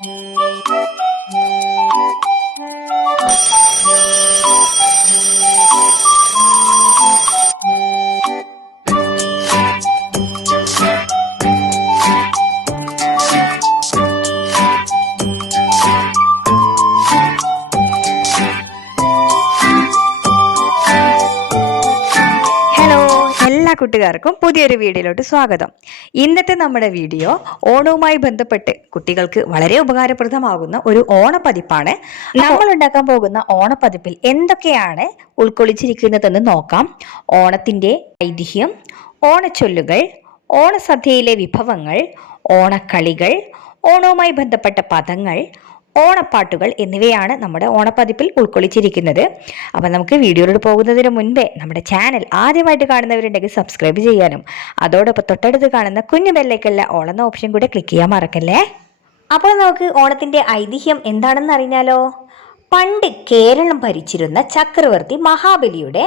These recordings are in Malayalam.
എല്ലാ കൂട്ടുകാർക്കും പുതിയൊരു വീഡിയോയിലോട്ട് സ്വാഗതം. ഇന്നത്തെ നമ്മുടെ വീഡിയോ ഓണവുമായി ബന്ധപ്പെട്ട് കുട്ടികൾക്ക് വളരെ ഉപകാരപ്രദമാകുന്ന ഒരു ഓണപ്പതിപ്പാണ്. നമ്മൾ ഉണ്ടാക്കാൻ പോകുന്ന ഓണപ്പതിപ്പിൽ എന്തൊക്കെയാണ് ഉൾക്കൊള്ളിച്ചിരിക്കുന്നതെന്ന് നോക്കാം. ഓണത്തിന്റെ ഐതിഹ്യം, ഓണച്ചൊല്ലുകൾ, ഓണസദ്യയിലെ വിഭവങ്ങൾ, ഓണക്കളികൾ, ഓണവുമായി ബന്ധപ്പെട്ട പദങ്ങൾ, ഓണപ്പാട്ടുകൾ എന്നിവയാണ് നമ്മുടെ ഓണപ്പതിപ്പിൽ ഉൾക്കൊള്ളിച്ചിരിക്കുന്നത്. അപ്പം നമുക്ക് വീഡിയോയിലോട്ട് പോകുന്നതിന് മുൻപേ നമ്മുടെ ചാനൽ ആദ്യമായിട്ട് കാണുന്നവരുണ്ടെങ്കിൽ സബ്സ്ക്രൈബ് ചെയ്യാനും അതോടൊപ്പം തൊട്ടടുത്ത് കാണുന്ന കുഞ്ഞു ബെല്ലൈക്കനിലെ ഓൾ എന്ന ഓപ്ഷൻ കൂടെ ക്ലിക്ക് ചെയ്യാൻ മറക്കല്ലേ. അപ്പോൾ നമുക്ക് ഓണത്തിന്റെ ഐതിഹ്യം എന്താണെന്ന് അറിഞ്ഞാലോ. പണ്ട് കേരളം ഭരിച്ചിരുന്ന ചക്രവർത്തി മഹാബലിയുടെ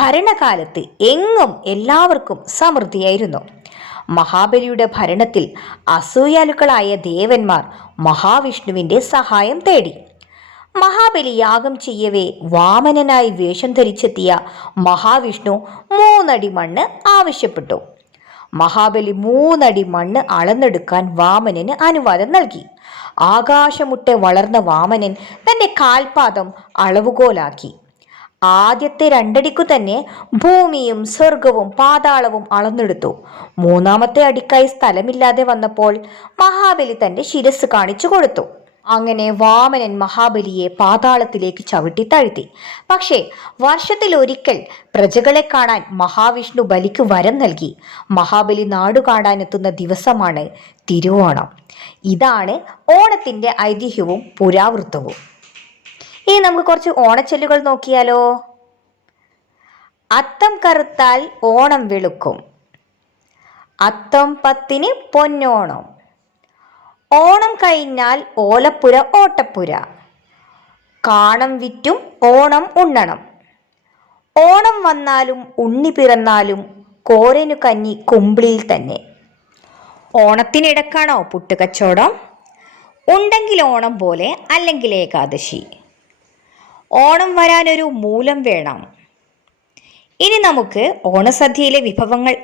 ഭരണകാലത്ത് എങ്ങും എല്ലാവർക്കും സമൃദ്ധിയായിരുന്നു. മഹാബലിയുടെ ഭരണത്തിൽ അസൂയാലുക്കളായ ദേവന്മാർ മഹാവിഷ്ണുവിന്റെ സഹായം തേടി. മഹാബലി യാഗം ചെയ്യവേ വാമനനായി വേഷം ധരിച്ചെത്തിയ മഹാവിഷ്ണു 3 അടി മണ്ണ് ആവശ്യപ്പെട്ടു. മഹാബലി 3 അടി മണ്ണ് അളന്നെടുക്കാൻ വാമനന് അനുവാദം നൽകി. ആകാശമുട്ടെ വളർന്ന വാമനൻ തന്റെ കാൽപാദം അളവുകോലാക്കി. ആദ്യത്തെ 2 അടിക്കു തന്നെ ഭൂമിയും സ്വർഗവും പാതാളവും അളന്നെടുത്തു. 3ാമത്തെ അടിക്കായി സ്ഥലമില്ലാതെ വന്നപ്പോൾ മഹാബലി തന്റെ ശിരസ് കാണിച്ചു കൊടുത്തു. അങ്ങനെ വാമനൻ മഹാബലിയെ പാതാളത്തിലേക്ക് ചവിട്ടി താഴ്ത്തി. പക്ഷേ വർഷത്തിലൊരിക്കൽ പ്രജകളെ കാണാൻ മഹാവിഷ്ണു ബലിക്ക് വരം നൽകി. മഹാബലി നാടു കാണാനെത്തുന്ന ദിവസമാണ് തിരുവോണം. ഇതാണ് ഓണത്തിന്റെ ഐതിഹ്യവും പുരാവൃത്തവും. ഇനി നമുക്ക് കുറച്ച് ഓണച്ചൊല്ലുകൾ നോക്കിയാലോ. അത്തം കറുത്താൽ ഓണം വെളുക്കും, അത്തം 10-ന് പൊന്നോണം, ഓണം കഴിഞ്ഞാൽ ഓലപ്പുര ഓട്ടപ്പുര, കാണം വിറ്റും ഓണം ഉണ്ണണം, ഓണം വന്നാലും ഉണ്ണി പിറന്നാലും കോരനു കഞ്ഞി കുമ്പിളിൽ തന്നെ. ഓണത്തിനിടക്കാണോ പുട്ടുകച്ചവടം? ഉണ്ടെങ്കിൽ ഓണം പോലെ, അല്ലെങ്കിൽ ഏകാദശി. ഓണം വരാനൊരു മൂലം വേണം. ഇനി നമുക്ക് ഓണസദ്യയിലെ വിഭവങ്ങൾ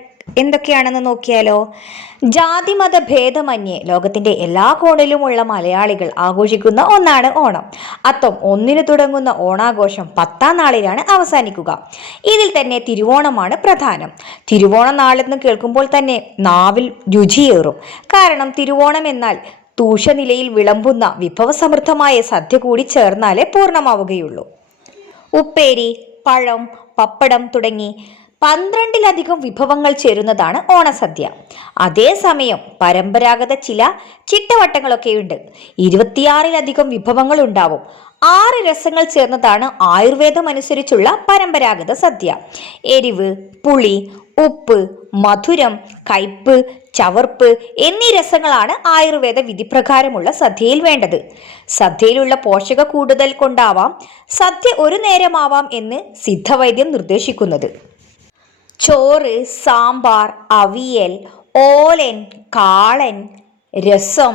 എന്തൊക്കെയാണെന്ന് നോക്കിയാലോ. ജാതിമത ഭേദമന്യേ ലോകത്തിന്റെ എല്ലാ കോണിലുമുള്ള മലയാളികൾ ആഘോഷിക്കുന്ന ഒന്നാണ് ഓണം. അത്തം 1-ന് തുടങ്ങുന്ന ഓണാഘോഷം 10ാം നാളിലാണ് അവസാനിക്കുക. ഇതിൽ തന്നെ തിരുവോണമാണ് പ്രധാനം. തിരുവോണ നാളെന്ന് കേൾക്കുമ്പോൾ തന്നെ നാവിൽ രുചിയേറും. കാരണം തിരുവോണം എന്നാൽ തൂഷനിലയിൽ വിളമ്പുന്ന വിഭവസമൃദ്ധമായ സദ്യ കൂടി ചേർന്നാലേ പൂർണ്ണമാവുകയുള്ളൂ. ഉപ്പേരി, പഴം, പപ്പടം തുടങ്ങി 12-ലധികം വിഭവങ്ങൾ ചേരുന്നതാണ് ഓണസദ്യ. അതേസമയം പരമ്പരാഗത ചില ചിട്ടവട്ടങ്ങളൊക്കെയുണ്ട്. 26-ലധികം വിഭവങ്ങൾ ഉണ്ടാവും. 6 രസങ്ങൾ ചേർന്നതാണ് ആയുർവേദം അനുസരിച്ചുള്ള പരമ്പരാഗത സദ്യ. എരിവ്, പുളി, ഉപ്പ്, മധുരം, കയ്പ്, ചവർപ്പ് എന്നീ രസങ്ങളാണ് ആയുർവേദ വിധിപ്രകാരമുള്ള സദ്യയിൽ വേണ്ടത്. സദ്യയിലുള്ള പോഷക കൂടുതൽ കൊണ്ടാവാം സദ്യ ഒരു നേരമാവാം എന്ന് സിദ്ധവൈദ്യം നിർദ്ദേശിക്കുന്നത്. ചോറ്, സാമ്പാർ, അവിയൽ, ഓലൻ, കാളൻ, രസം,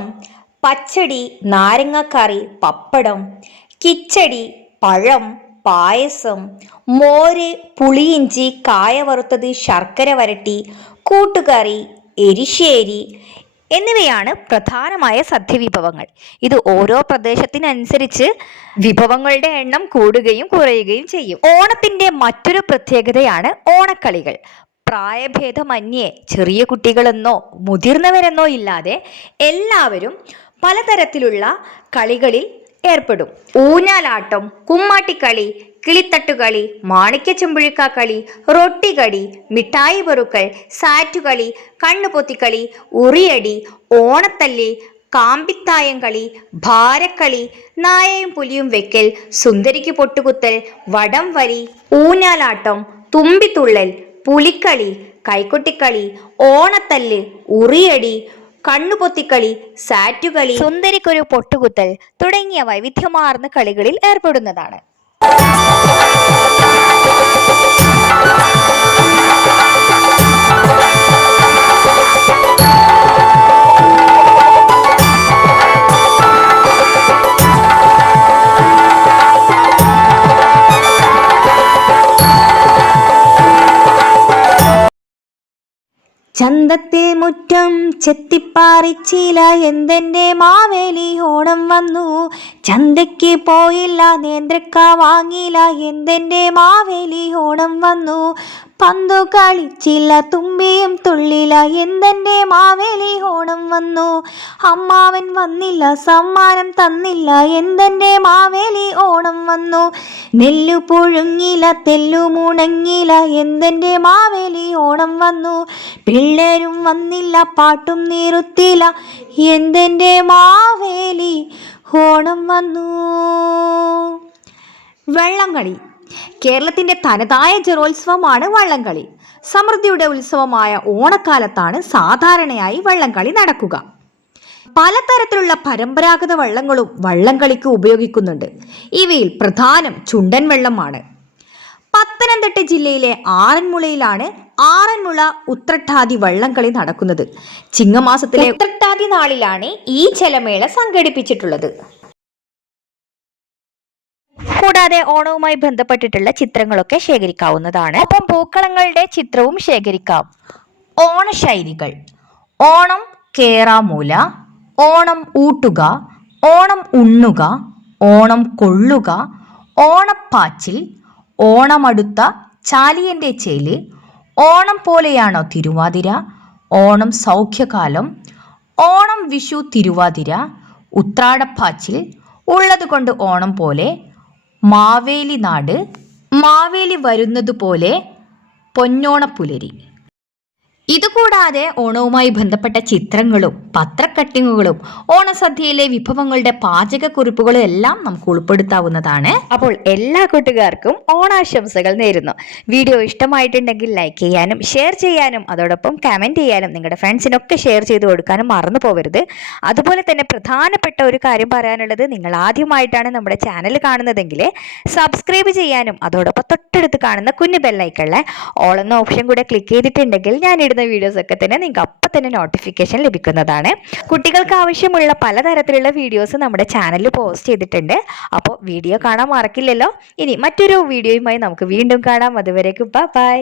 പച്ചടി, നാരങ്ങക്കറി, പപ്പടം, കിച്ചടി, പഴം, പായസം, മോര്, പുളിയിഞ്ചി, കായ വറുത്തത്, ശർക്കര വരട്ടി, കൂട്ടുകറി, എരിശ്ശേരി എന്നിവയാണ് പ്രധാനമായ സദ്യവിഭവങ്ങൾ. ഇത് ഓരോ പ്രദേശത്തിനനുസരിച്ച് വിഭവങ്ങളുടെ എണ്ണം കൂടുകയും കുറയുകയും ചെയ്യും. ഓണത്തിന്റെ മറ്റൊരു പ്രത്യേകതയാണ് ഓണക്കളികൾ. പ്രായഭേദമന്യേ ചെറിയ കുട്ടികളെന്നോ മുതിർന്നവരെന്നോ ഇല്ലാതെ എല്ലാവരും പലതരത്തിലുള്ള കളികളിൽ ഏർപ്പെടും. ഊഞ്ഞാലാട്ടം, കുമ്മാട്ടിക്കളി, കിളിത്തട്ടുകളി, മാണിക്യച്ചെമ്പുഴുക്കാക്കളി, റൊട്ടികളി, മിഠായി പെറുക്കൽ, സാറ്റുകളി, കണ്ണുപൊത്തിക്കളി, ഉറിയടി, ഓണത്തല്ലി, കാമ്പിത്തായം കളി, ഭാരക്കളി, നായയും പുലിയും വെക്കൽ, സുന്ദരിക്ക് പൊട്ടുകുത്തൽ, വടം വലി, ഊഞ്ഞാലാട്ടം, തുമ്പിത്തുള്ളൽ, പുലിക്കളി, കൈക്കൊട്ടിക്കളി, ഓണത്തല്ല്, ഉറിയടി, കണ്ണുപൊത്തിക്കളി, സാറ്റുകളി, സുന്ദരിക്കൊരു പൊട്ടുകുത്തൽ തുടങ്ങിയ വൈവിധ്യമാർന്ന കളികളിൽ ഏർപ്പെടുന്നതാണ്. ചന്തത്തിൽ മുറ്റം ചെത്തിപ്പാറിച്ചില എന്തെൻ്റെ മാവേലി ഓണം വന്നു. ചന്തയ്ക്ക് പോയില്ല നേന്ത്രക്ക വാങ്ങില്ല എന്തെൻ്റെ മാവേലി ഓണം വന്നു. പന്തു കളിച്ചില്ല തുമ്പിയും തുള്ളില എന്തെൻ്റെ മാവേലി ഓണം വന്നു. അമ്മാവൻ വന്നില്ല സമ്മാനം തന്നില്ല എന്തെൻ്റെ മാവേലി ഓണം വന്നു. നെല്ലു പുഴുങ്ങില തെല്ലു മുണങ്ങില എന്തെൻ്റെ മാവേലി ഓണം വന്നു. പിള്ളേരും വന്നില്ല പാട്ടും നിറുത്തില്ല എന്തെൻ്റെ മാവേലി ഓണം വന്നു. വള്ളംകളി. കേരളത്തിൻ്റെ തനതായ ജലോത്സവമാണ് വള്ളംകളി. സമൃദ്ധിയുടെ ഉത്സവമായ ഓണക്കാലത്താണ് സാധാരണയായി വള്ളംകളി നടക്കുക. പലതരത്തിലുള്ള പരമ്പരാഗത വള്ളങ്ങളും വള്ളംകളിക്ക് ഉപയോഗിക്കുന്നുണ്ട്. ഇവയിൽ പ്രധാനം ചുണ്ടൻ വള്ളമാണ്. പത്തനംതിട്ട ജില്ലയിലെ ആറന്മുളയിലാണ് ആറന്മുള ഉത്രട്ടാതി വള്ളംകളി നടക്കുന്നത്. ചിങ്ങമാസത്തിലെ ഉത്രട്ടാതി നാളിലാണ് ഈ ജലമേള സംഘടിപ്പിച്ചിട്ടുള്ളത്. കൂടാതെ ഓണവുമായി ബന്ധപ്പെട്ടിട്ടുള്ള ചിത്രങ്ങളൊക്കെ ശേഖരിക്കാവുന്നതാണ്. ഒപ്പം പൂക്കളങ്ങളുടെ ചിത്രവും ശേഖരിക്കാം. ഓണശൈലികൾ: ഓണം കേറാമൂല, ഓണം ഊട്ടുക, ഓണം ഉണ്ണുക, ഓണം കൊള്ളുക, ഓണപ്പാച്ചിൽ, ഓണമടുത്ത ചാലിയൻ്റെ ചേല്, ഓണം പോലെയാണോ തിരുവാതിര, ഓണം സൗഖ്യകാലം, ഓണം വിഷു തിരുവാതിര, ഉത്രാടപ്പാച്ചിൽ, ഉള്ളതുകൊണ്ട് ഓണം പോലെ, മാവേലി നാട്, മാവേലി വരുന്നതുപോലെ, പൊന്നോണപ്പുലരി. ഇതുകൂടാതെ ഓണവുമായി ബന്ധപ്പെട്ട ചിത്രങ്ങളും പത്രക്കട്ടിങ്ങുകളും ഓണസദ്യയിലെ വിഭവങ്ങളുടെ പാചകക്കുറിപ്പുകളും എല്ലാം നമുക്ക് ഉൾപ്പെടുത്താവുന്നതാണ്. അപ്പോൾ എല്ലാ കൂട്ടുകാർക്കും ഓണാശംസകൾ നേരുന്നു. വീഡിയോ ഇഷ്ടമായിട്ടുണ്ടെങ്കിൽ ലൈക്ക് ചെയ്യാനും ഷെയർ ചെയ്യാനും അതോടൊപ്പം കമൻറ്റ് ചെയ്യാനും നിങ്ങളുടെ ഫ്രണ്ട്സിനൊക്കെ ഷെയർ ചെയ്ത് കൊടുക്കാനും മറന്നു പോകരുത്. അതുപോലെ തന്നെ പ്രധാനപ്പെട്ട ഒരു കാര്യം പറയാനുള്ളത്, നിങ്ങൾ ആദ്യമായിട്ടാണ് നമ്മുടെ ചാനൽ കാണുന്നതെങ്കിൽ സബ്സ്ക്രൈബ് ചെയ്യാനും അതോടൊപ്പം തൊട്ടടുത്ത് കാണുന്ന കുഞ്ഞു ബെല്ലൈക്കണിലെ ഓൾ എന്ന ഓപ്ഷൻ കൂടെ ക്ലിക്ക് ചെയ്തിട്ടുണ്ടെങ്കിൽ ഞാനിടുന്ന വീഡിയോസ് ഒക്കെ തന്നെ നിങ്ങൾക്ക് അപ്പം തന്നെ നോട്ടിഫിക്കേഷൻ ലഭിക്കുന്നതാണ്. കുട്ടികൾക്ക് ആവശ്യമുള്ള പലതരത്തിലുള്ള വീഡിയോസ് നമ്മുടെ ചാനലിൽ പോസ്റ്റ് ചെയ്തിട്ടുണ്ട്. അപ്പോൾ വീഡിയോ കാണാൻ മറക്കില്ലല്ലോ. ഇനി മറ്റൊരു വീഡിയോയുമായി നമുക്ക് വീണ്ടും കാണാം. അതുവരേക്കും ബൈ.